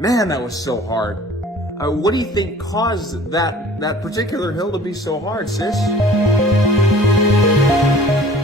Man, that was so hard. What do you think caused that particular hill to be so hard, sis? I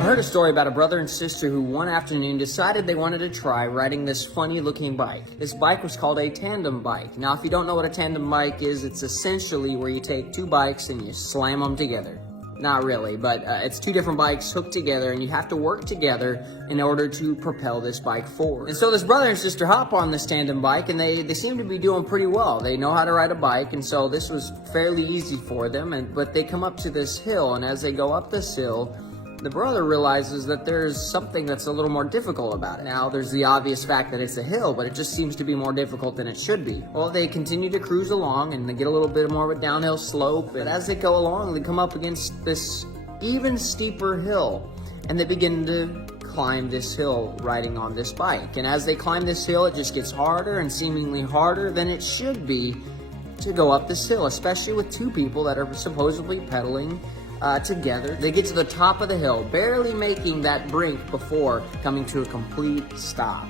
heard a story about a brother and sister who one afternoon decided they wanted to try riding this funny looking bike. This bike was called a tandem bike. Now, if you don't know what a tandem bike is, it's essentially where you take two bikes and you slam them together. Not really, but it's two different bikes hooked together, and you have to work together in order to propel this bike forward. And so this brother and sister hop on this tandem bike, and they seem to be doing pretty well. They know how to ride a bike, and so this was fairly easy for them. But they come up to this hill, and as they go up this hill, the brother realizes that there's something that's a little more difficult about it. Now, there's the obvious fact that it's a hill, but it just seems to be more difficult than it should be. Well, they continue to cruise along, and they get a little bit more of a downhill slope. But as they go along, they come up against this even steeper hill, and they begin to climb this hill riding on this bike. And as they climb this hill, it just gets harder and seemingly harder than it should be to go up this hill, especially with two people that are supposedly pedaling together. They get to the top of the hill, barely making that brink before coming to a complete stop.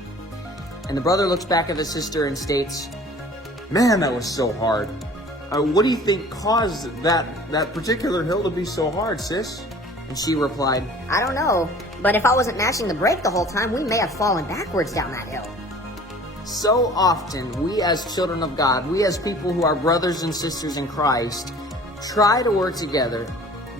And the brother looks back at the sister and states, "Man, that was so hard. What do you think caused that particular hill to be so hard, sis?" And she replied, I don't know, but if I wasn't mashing the brake the whole time, we may have fallen backwards down that hill. So often, we as children of God, we as people who are brothers and sisters in Christ, try to work together,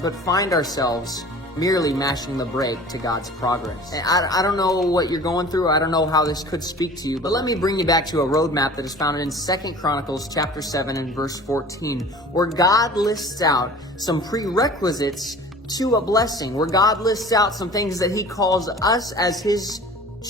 but find ourselves merely mashing the brake to God's progress. And I don't know what you're going through. I don't know how this could speak to you, but let me bring you back to a roadmap that is found in 2 Chronicles chapter 7 and verse 14, where God lists out some prerequisites to a blessing, where God lists out some things that he calls us as his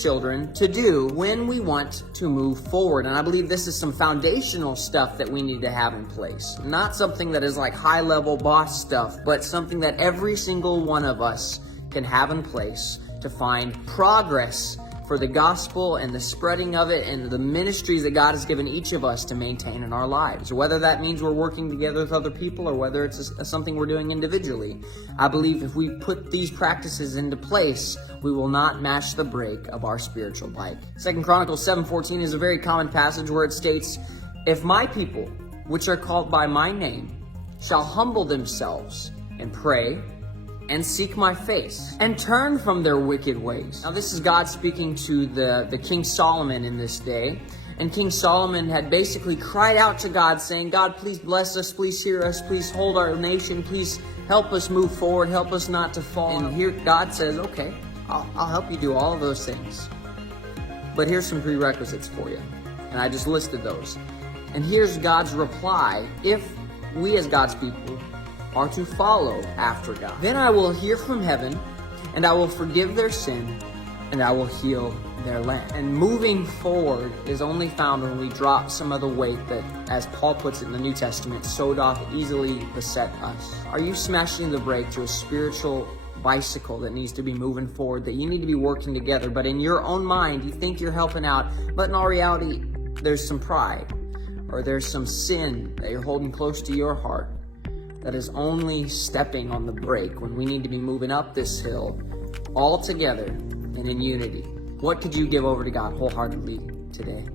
children to do when we want to move forward. And I believe this is some foundational stuff that we need to have in place. Not something that is like high level boss stuff, but something that every single one of us can have in place to find progress for the gospel and the spreading of it and the ministries that God has given each of us to maintain in our lives. Whether that means we're working together with other people or whether it's something we're doing individually. I believe if we put these practices into place, we will not mash the brake of our spiritual bike. 2 Chronicles 7:14 is a very common passage where it states, "If my people, which are called by my name, shall humble themselves and pray and seek my face and turn from their wicked ways." Now this is God speaking to the King Solomon in this day. And King Solomon had basically cried out to God saying, "God, please bless us, please hear us, please hold our nation, please help us move forward, help us not to fall." And here God says, "Okay, I'll help you do all of those things. But here's some prerequisites for you." And I just listed those. And here's God's reply if we as God's people are to follow after God. "Then I will hear from heaven, and I will forgive their sin, and I will heal their land." And moving forward is only found when we drop some of the weight that, as Paul puts it in the New Testament, so doth easily beset us. Are you smashing the brake to a spiritual bicycle that needs to be moving forward, that you need to be working together, but in your own mind you think you're helping out, but in all reality there's some pride or there's some sin that you're holding close to your heart that is only stepping on the brake when we need to be moving up this hill all together and in unity? What could you give over to God wholeheartedly today?